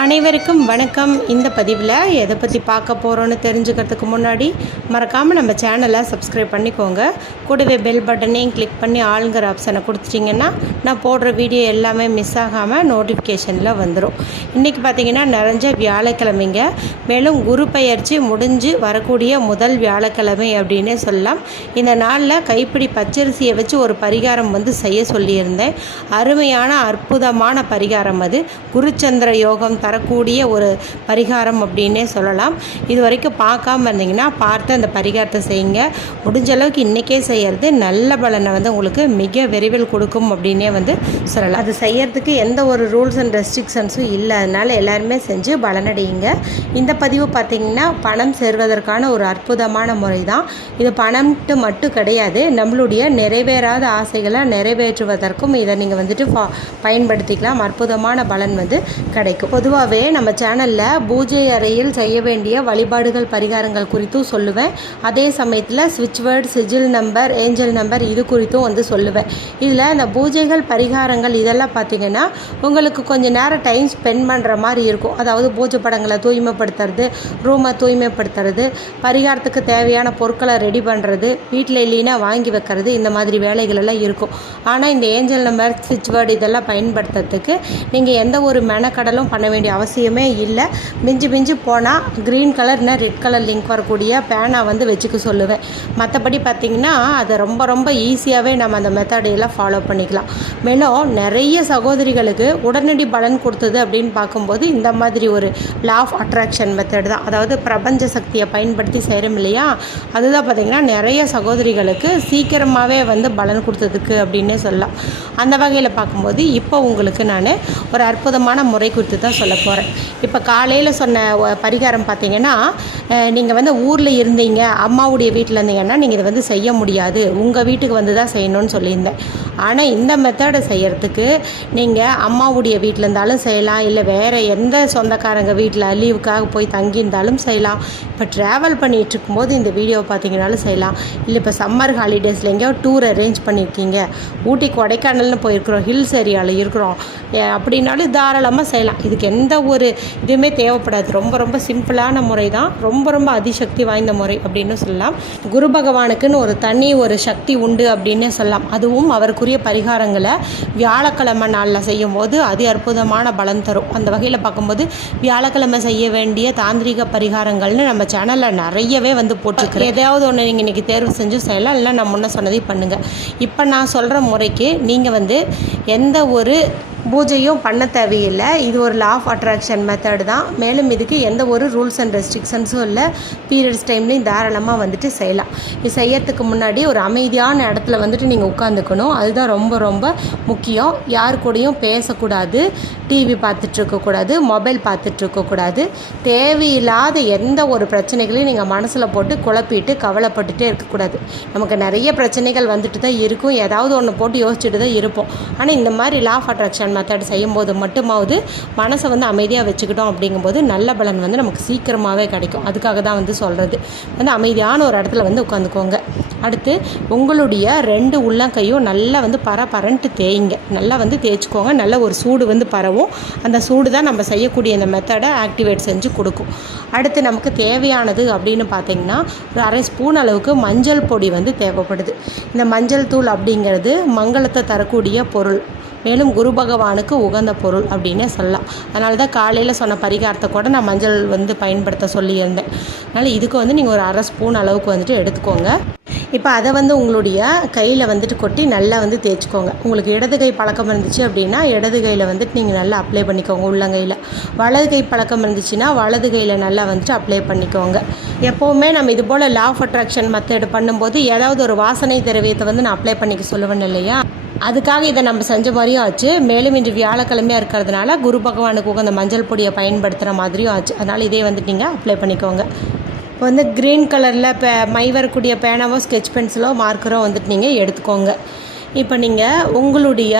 அனைவருக்கும் வணக்கம். இந்த பதிவில் எதை பற்றி பார்க்க போகிறோன்னு தெரிஞ்சுக்கிறதுக்கு முன்னாடி மறக்காமல் நம்ம சேனலை சப்ஸ்கிரைப் பண்ணிக்கோங்க. கூடவே பெல் பட்டனையும் கிளிக் பண்ணி ஆளுங்கிற ஆப்ஷனை கொடுத்துட்டிங்கன்னா நான் போடுற வீடியோ எல்லாமே மிஸ் ஆகாமல் நோட்டிஃபிகேஷனில் வந்துடும் இன்றைக்கி பார்த்தீங்கன்னா நிறைஞ்ச வியாழக்கிழமைங்க. மேலும் குரு பயிற்சி முடிஞ்சு வரக்கூடிய முதல் வியாழக்கிழமை அப்படின்னே சொல்லலாம். இந்த நாளில் கைப்பிடி பச்சரிசியை வச்சு ஒரு பரிகாரம் வந்து செய்ய சொல்லியிருந்தேன். அருமையான அற்புதமான பரிகாரம் அது. குருச்சந்திர யோகம் தரக்கூடிய ஒரு பரிகாரம் அப்படின்னே சொல்லலாம். இது வரைக்கும் பார்க்காம இருந்தீங்கன்னா பார்த்து அந்த பரிகாரத்தை செய்யுங்க. முடிஞ்ச அளவுக்கு இன்றைக்கே செய்கிறது நல்ல பலனை வந்து உங்களுக்கு மிக விரைவில் கொடுக்கும் அப்படின்னே வந்து சொல்லலாம். அது செய்யறதுக்கு எந்த ஒரு ரூல்ஸ் அண்ட் ரெஸ்ட்ரிக்ஷன்ஸும் இல்லை. அதனால் எல்லாருமே செஞ்சு பலனடையுங்க. இந்த பதிவு பார்த்திங்கன்னா பணம் சேர்வதற்கான ஒரு அற்புதமான முறை தான் இது பணம்ட்டு மட்டும் கிடையாது. நம்மளுடைய நிறைவேறாத ஆசைகளை நிறைவேற்றுவதற்கும் இதை நீங்கள் வந்துட்டு ஃபா பயன்படுத்திக்கலாம். அற்புதமான பலன் வந்து கிடைக்கும். பொதுவாகவே நம்ம சேனலில் பூஜை அறையில் செய்ய வேண்டிய வழிபாடுகள் பரிகாரங்கள் குறித்தும் சொல்லுவேன். அதே சமயத்தில் ஸ்விட்ச் word sigil number angel number இது குறித்தும் வந்து சொல்லுவேன். இதில் இந்த பூஜைகள் பரிகாரங்கள் இதெல்லாம் பார்த்தீங்கன்னா உங்களுக்கு கொஞ்சம் நேரம் டைம் ஸ்பெண்ட் பண்ணுற மாதிரி இருக்கும். அதாவது பூஜை படங்களை தூய்மைப்படுத்துறது ரூமை தூய்மைப்படுத்துறது பரிகாரத்துக்கு தேவையான பொருட்களை ரெடி பண்ணுறது வீட்டில் இல்லைன்னா வாங்கி வைக்கிறது இந்த மாதிரி வேலைகள் எல்லாம் இருக்கும். ஆனால் இந்த ஏஞ்சல் நம்பர் ஸ்விட்ச் வேர்டு இதெல்லாம் பயன்படுத்துறதுக்கு நீங்கள் எந்த ஒரு மெனக்கடலும் பண்ண வேண்டிய அவசியமே இல்லை. மிஞ்சி மிஞ்சி போனால் க்ரீன் கலர் இல்லை ரெட் கலர் லிங்க் வரக்கூடிய பேனா வந்து வச்சுக்க சொல்லுவேன். மற்றபடி பார்த்திங்கன்னா அதை ரொம்ப ரொம்ப ஈஸியாகவே நம்ம அந்த மெத்தடையெல்லாம் ஃபாலோ பண்ணிக்கலாம். மேலும் நிறைய சகோதரிகளுக்கு உடனடி பலன் கொடுத்தது அப்படின்னு பார்க்கும்போது இந்த மாதிரி ஒரு லா ஆஃப் அட்ராக்ஷன் மெத்தட் தான். அதாவது பிரபஞ்ச சக்தியை பயன்படுத்தி செய்கிறோம் இல்லையா? அதுதான் பார்த்திங்கன்னா நிறைய சகோதரிகளுக்கு சீக்கிரமாகவே வந்து பலன் கொடுத்ததுக்கு அப்படின்னே சொல்லலாம். அந்த வகையில் பார்க்கும்போது இப்போ உங்களுக்கு நான் ஒரு அற்புதமான முறை குறித்து தான் சொல்ல போகிறேன் இப்போ காலையில் சொன்ன பரிகாரம் பார்த்தீங்கன்னா நீங்கள் வந்து ஊரில் இருந்தீங்க அம்மாவுடைய வீட்டில் இருந்தீங்கன்னா நீங்கள் இதை வந்து செய்ய முடியாது. உங்கள் வீட்டுக்கு வந்து தான் செய்யணும்னு சொல்லியிருந்தேன். ஆனால் இந்த மெத்தடை செய்கிறதுக்கு நீங்கள் அம்மாவுடைய வீட்டில் இருந்தாலும் செய்யலாம். இல்லை வேறு எந்த சொந்தக்காரங்க வீட்டில் லீவுக்காக போய் தங்கியிருந்தாலும் செய்யலாம். இப்போ ட்ராவல் பண்ணிகிட்டு இருக்கும்போது இந்த வீடியோவை பார்த்தீங்கனாலும் செய்யலாம். இல்லை இப்போ சம்மர் ஹாலிடேஸில் எங்கேயோ டூர் அரேஞ்ச் பண்ணியிருக்கீங்க ஊட்டி கொடைக்கானல்னு போயிருக்கிறோம். ஹில்ஸ் ஏரியாவில் இருக்கிறோம். ஏ, அப்படின்னாலும் தாராளமாக செய்யலாம். இதுக்கு எந்த ஒரு இதுவுமே தேவைப்படாது. ரொம்ப ரொம்ப சிம்பிளான முறை தான். ரொம்ப ரொம்ப அதிசக்தி வாய்ந்த முறை அப்படின்னு சொல்லலாம். குரு பகவானுக்குன்னு ஒரு தனி ஒரு சக்தி உண்டு அப்படின்னே சொல்லலாம். அதுவும் அவருக்கு அவருக்குரிய பரிகாரங்களை வியாழக்கிழமை நாளில் செய்யும் போது அதி அற்புதமான பலன் தரும். அந்த வகையில் பார்க்கும்போது வியாழக்கிழமை செய்ய வேண்டிய தாந்திரிக பரிகாரங்கள்னு நம்ம சேனலில் நிறையவே வந்து போட்டிருக்கு ஏதாவது ஒன்று நீங்கள் இன்றைக்கி தேர்வு செஞ்சு செய்யலாம் இல்லை நான் முன்ன சொன்னதையும் பண்ணுங்கள் இப்போ நான் சொல்கிற முறைக்கு நீங்கள் வந்து எந்த ஒரு பூஜையும் பண்ண தேவையில்லை. இது ஒரு லா ஆஃப் அட்ராக்ஷன் மெத்தட் தான். மேலும் இதுக்கு எந்த ஒரு ரூல்ஸ் அண்ட் ரெஸ்ட்ரிக்ஷன்ஸும் இல்லை. பீரியட்ஸ் டைம்லையும் தாராளமாக வந்துட்டு செய்யலாம். இது செய்யறதுக்கு முன்னாடி ஒரு அமைதியான இடத்துல வந்துட்டு நீங்கள் உட்காந்துக்கணும் அதுதான் ரொம்ப ரொம்ப முக்கியம். யார் கூடயும் பேசக்கூடாது. டிவி பார்த்துட்ருக்கக்கூடாது மொபைல் பார்த்துட்ருக்கக்கூடாது தேவையில்லாத எந்த ஒரு பிரச்சனைகளையும் நீங்கள் மனசில் போட்டு குழப்பிட்டு கவலைப்பட்டுட்டே இருக்கக்கூடாது. நமக்கு நிறைய பிரச்சனைகள் வந்துட்டு தான் இருக்கும். ஏதாவது ஒன்று போட்டு யோசிச்சுட்டு தான் இருப்போம். ஆனால் இந்த மாதிரி லா ஆஃப் அட்ராக்ஷன் மெத்தட் செய்யும்போது மட்டுமாவது மனசை வந்து அமைதியாக வச்சுக்கிட்டோம் அப்படிங்கும்போது நல்ல பலன் வந்து நமக்கு சீக்கிரமாகவே கிடைக்கும். அதுக்காக தான் வந்து சொல்கிறது வந்து அமைதியான ஒரு இடத்துல வந்து உட்காந்துக்கோங்க. அடுத்து உங்களுடைய ரெண்டு உள்ளங்கையும் நல்லா வந்து பர பரன்ட்டு தேய்ங்க. நல்லா வந்து தேய்ச்சிக்கோங்க. நல்ல ஒரு சூடு வந்து பரவும். அந்த சூடு தான் நம்ம செய்யக்கூடிய இந்த மெத்தடை ஆக்டிவேட் செஞ்சு கொடுக்கும். அடுத்து நமக்கு தேவையானது அப்படின்னு பார்த்தீங்கன்னா ஒரு அரை ஸ்பூன் அளவுக்கு மஞ்சள் பொடி வந்து தேவைப்படுது. இந்த மஞ்சள் தூள் அப்படிங்கிறது மங்களத்தை தரக்கூடிய பொருள். மேலும் குரு பகவானுக்கு உகந்த பொருள் அப்படின்னே சொல்லலாம். அதனால தான் காலையில் சொன்ன பரிகாரத்தை கூட நான் மஞ்சள் வந்து பயன்படுத்த சொல்லியிருந்தேன். அதனால் இதுக்கு வந்து நீங்கள் ஒரு அரை ஸ்பூன் அளவுக்கு வந்துட்டு எடுத்துக்கோங்க. இப்போ அதை வந்து உங்களுடைய கையில் வந்துட்டு கொட்டி நல்லா வந்து தேய்ச்சிக்கோங்க. உங்களுக்கு இடது கை பழக்கம் இருந்துச்சு அப்படின்னா இடது கையில் வந்துட்டு நீங்கள் நல்லா அப்ளை பண்ணிக்கோங்க உள்ளங்கையில் வலது கை பழக்கம் இருந்துச்சுன்னா வலது கையில் நல்லா வந்துட்டு அப்ளை பண்ணிக்கோங்க. எப்போவுமே நம்ம இது போல் லா ஆஃப் அட்ராக்ஷன் மெத்தட் பண்ணும்போது ஏதாவது ஒரு வாசனை திரவியத்தை வந்து நான் அப்ளை பண்ணிக்க சொல்லுவேன் இல்லையா? அதுக்காக இதை நம்ம செஞ்ச மாதிரியும் ஆச்சு. மேலும் இன்று வியாழக்கிழமையாக இருக்கிறதுனால குரு பகவானுக்கு உகந்த மஞ்சள் பொடியை பயன்படுத்துகிற மாதிரியும் ஆச்சு. அதனால் இதே வந்துட்டு நீங்கள் அப்ளை பண்ணிக்கோங்க. இப்போ வந்து க்ரீன் கலரில் இப்போ மை வரக்கூடிய பேனாவோ ஸ்கெட்ச் பென்சிலோ மார்க்கரோ வந்துட்டு நீங்கள் எடுத்துக்கோங்க. இப்போ நீங்கள் உங்களுடைய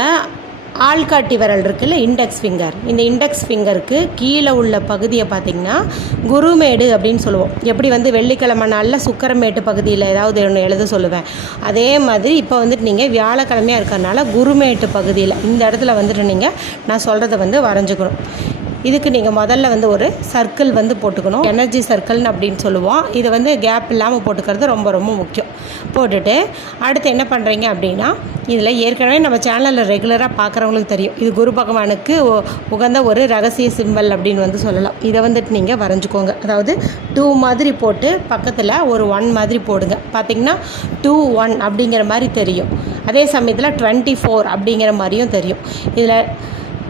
ஆள்காட்டி விரல் இருக்குல்ல இண்டெக்ஸ் ஃபிங்கர் இந்த இண்டெக்ஸ் ஃபிங்கருக்கு கீழே உள்ள பகுதியை பார்த்திங்கன்னா குருமேடு அப்படின்னு சொல்லுவோம். எப்படி வந்து வெள்ளிக்கிழமை நாளில் சுக்கரமேட்டு பகுதியில் ஏதாவது ஒன்று எழுத சொல்லுவேன். அதே மாதிரி இப்போ வந்துட்டு நீங்கள் வியாழக்கிழமையாக இருக்கிறதுனால குருமேட்டு பகுதியில் இந்த இடத்துல வந்துட்டு நீங்கள் நான் சொல்கிறத வந்து வரைஞ்சிக்கணும். இதுக்கு நீங்கள் முதல்ல வந்து ஒரு சர்க்கிள் வந்து போட்டுக்கணும். எனர்ஜி சர்க்கிள்னு அப்படின்னு சொல்லுவோம். இது வந்து கேப் இல்லாமல் போட்டுக்கிறது ரொம்ப ரொம்ப முக்கியம். போட்டுட்டு அடுத்து என்ன பண்ணுறீங்க அப்படின்னா இதில் ஏற்கனவே நம்ம சேனலில் ரெகுலராக பார்க்குறவங்களுக்கு தெரியும். இது குரு பகவானுக்கு உகந்த ஒரு ரகசிய சிம்பல் அப்படின்னு வந்து சொல்லலாம். இதை வந்துட்டு நீங்கள் வரைஞ்சிக்கோங்க. அதாவது டூ மாதிரி போட்டு பக்கத்தில் ஒரு ஒன் மாதிரி போடுங்க. பார்த்தீங்கன்னா டூ ஒன் அப்படிங்கிற மாதிரி தெரியும். அதே சமயத்தில் டுவெண்ட்டி ஃபோர் அப்படிங்கிற மாதிரியும் தெரியும். இதில்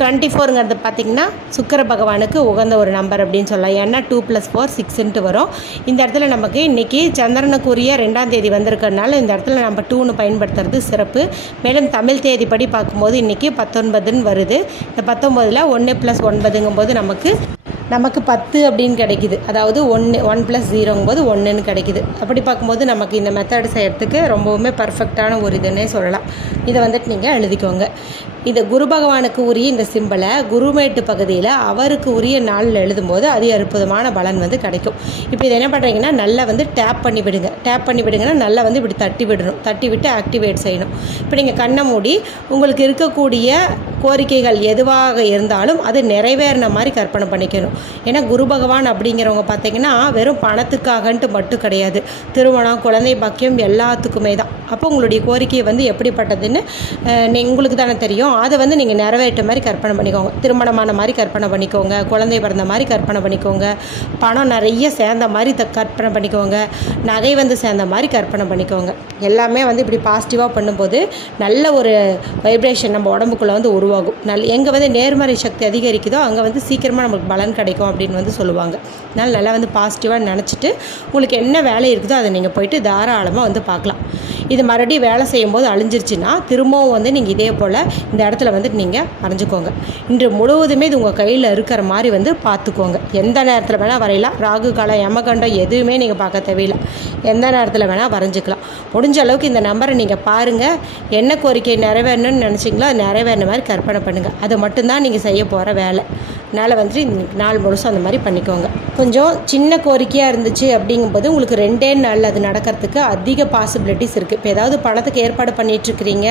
டுவெண்ட்டி ஃபோருங்கிறது பார்த்திங்கன்னா சுக்கர பகவானுக்கு உகந்த ஒரு நம்பர் அப்படின்னு சொல்லலாம். ஏன்னா டூ ப்ளஸ் ஃபோர் சிக்ஸ்ன்ட்டு வரும். இந்த இடத்துல நமக்கு இன்றைக்கி சந்திரனுக்குரிய ரெண்டாம் தேதி வந்திருக்கறனால இந்த இடத்துல நம்ம டூன்னு பயன்படுத்துறது சிறப்பு. மேலும் தமிழ் தேதி படி பார்க்கும்போது இன்றைக்கி பத்தொன்பதுன்னு வருது. இந்த பத்தொம்போதில் ஒன்று ப்ளஸ் ஒன்பதுங்கும்போது நமக்கு நமக்கு பத்து அப்படின்னு கிடைக்குது. அதாவது ஒன்று ஒன் ப்ளஸ் ஜீரோங்கும்போது ஒன்றுன்னு கிடைக்குது. அப்படி பார்க்கும்போது நமக்கு இந்த மெத்தட் செய்கிறதுக்கு ரொம்பவுமே பர்ஃபெக்டான ஒரு இதுன்னே சொல்லலாம். இதை வந்துட்டு நீங்கள் எழுதிக்கோங்க. இந்த குரு பகவானுக்கு உரிய இந்த சிம்பலை குருமேட்டு பகுதியில் அவருக்கு உரிய நாளில் எழுதும்போது அதி அற்புதமான பலன் வந்து கிடைக்கும். இப்போ இதை என்ன பண்ணுறீங்கன்னா நல்லா வந்து டேப் பண்ணி விடுங்க. டேப் பண்ணி விடுங்கன்னா நல்லா வந்து இப்படி தட்டி விடணும். தட்டி விட்டு ஆக்டிவேட் செய்யணும். இப்போ நீங்கள் கண்ணை மூடி உங்களுக்கு இருக்கக்கூடிய கோரிக்கைகள் எதுவாக இருந்தாலும் அது நிறைவேறின மாதிரி கற்பனை பண்ணிக்கணும். ஏன்னா குரு பகவான் அப்படிங்கிறவங்க பார்த்தீங்கன்னா வெறும் பணத்துக்காகன்ட்டு மட்டும் கிடையாது. திருமணம் குழந்தை பாக்கியம் எல்லாத்துக்குமே தான். அப்போ உங்களுடைய கோரிக்கை வந்து எப்படிப்பட்டதுன்னு உங்களுக்கு தானே தெரியும். அதை வந்து நீங்கள் நிறைவேற்ற மாதிரி கற்பனை பண்ணிக்கோங்க. திருமணமான மாதிரி கற்பனை பண்ணிக்கோங்க. குழந்தை பிறந்த மாதிரி கற்பனை பண்ணிக்கோங்க. பணம் நிறைய சேர்ந்த மாதிரி த கற்பனை பண்ணிக்கோங்க. நகை வந்து சேர்ந்த மாதிரி கற்பனை பண்ணிக்கோங்க. எல்லாமே வந்து இப்படி பாசிட்டிவாக பண்ணும்போது நல்ல ஒரு வைப்ரேஷன் நம்ம உடம்புக்குள்ளே வந்து உருவாகும். நல் எங்கே வந்து நேர்மறை சக்தி அதிகரிக்குதோ அங்கே வந்து சீக்கிரமாக நமக்கு பலன் கிடைக்கும் அப்படின்னு வந்து சொல்லுவாங்க. அதனால் நல்லா வந்து பாசிட்டிவாக நினச்சிட்டு உங்களுக்கு என்ன வேலை இருக்குதோ அதை நீங்கள் போயிட்டு தாராளமாக வந்து பார்க்கலாம். இது மறுபடியும் வேலை செய்யும்போது அழிஞ்சிருச்சுன்னா திரும்பவும் வந்து நீங்கள் இதே போல் இந்த இடத்துல வந்து நீங்கள் வரைஞ்சிக்கோங்க இன்று முழுவதுமே இது உங்கள் கையில் இருக்கிற மாதிரி வந்து பார்த்துக்கோங்க. எந்த நேரத்தில் வேணால் வரையலாம். ராகு காலம் யமகண்டம் எதுவுமே நீங்கள் பார்க்க தேவையில்லை. எந்த நேரத்தில் வேணால் வரைஞ்சிக்கலாம். முடிஞ்ச அளவுக்கு இந்த நம்பரை நீங்கள் பாருங்கள் என்ன கோரிக்கை நிறைவேறணும்னு நினச்சிங்களோ அது நிறைவேறின மாதிரி கற்பனை பண்ணுங்கள் அது மட்டும்தான் நீங்கள் செய்ய போகிற வேலை. அதனால் வந்துட்டு நாலு நாள் முழுசும் அந்த மாதிரி பண்ணிக்கோங்க. கொஞ்சம் சின்ன கோரிக்கையாக இருந்துச்சு அப்படிங்கும்போது உங்களுக்கு ரெண்டே நாள் அது நடக்கிறதுக்கு அதிக பாசிபிலிட்டிஸ் இருக்குது இப்போ ஏதாவது பணத்துக்கு ஏற்பாடு பண்ணிகிட்ருக்கிறீங்க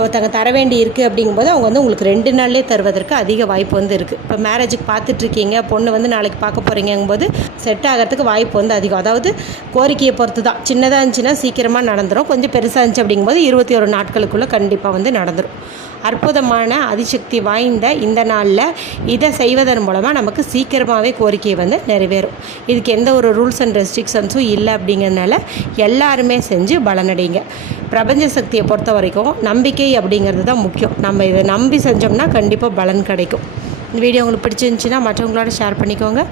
ஒருத்தங்க தர வேண்டி இருக்குது அப்படிங்கும்போது அவங்க வந்து உங்களுக்கு ரெண்டு நாள்லேயே தருவதற்கு அதிக வாய்ப்பு வந்து இருக்குது இப்போ மேரேஜுக்கு பார்த்துட்ருக்கீங்க பொண்ணு வந்து நாளைக்கு பார்க்க போகிறீங்கும்போது செட் ஆகிறதுக்கு வாய்ப்பு வந்து அதிகம். அதாவது கோரிக்கையை பொறுத்து தான் சின்னதாக இருந்துச்சுன்னா சீக்கிரமாக நடந்துடும் கொஞ்சம் பெருசாக இருந்துச்சு அப்படிங்கும்போது இருபத்தி ஒரு நாட்களுக்குள்ளே கண்டிப்பாக வந்து நடந்துடும் அற்புதமான அதிசக்தி வாய்ந்த இந்த நாளில் இதை செய்வதன் மூலமாக நமக்கு சீக்கிரமாகவே கோரிக்கை வந்து நிறைவேறும். இதுக்கு எந்த ஒரு ரூல்ஸ் அண்ட் ரெஸ்ட்ரிக்ஷன்ஸும் இல்லை அப்படிங்கிறதுனால எல்லாருமே செஞ்சு பலனடைங்க. பிரபஞ்ச சக்தியை பொறுத்த வரைக்கும் நம்பிக்கை அப்படிங்கிறது தான் முக்கியம். நம்ம இதை நம்பி செஞ்சோம்னா கண்டிப்பாக பலன் கிடைக்கும். இந்த வீடியோ உங்களுக்கு பிடிச்சிருந்துச்சின்னா மற்றவங்களோட ஷேர் பண்ணிக்கோங்க.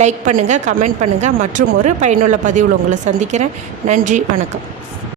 லைக் பண்ணுங்கள் கமெண்ட் பண்ணுங்கள் மற்றும் ஒரு பயனுள்ள பதிவில் உங்களை சந்திக்கிறேன். நன்றி வணக்கம்.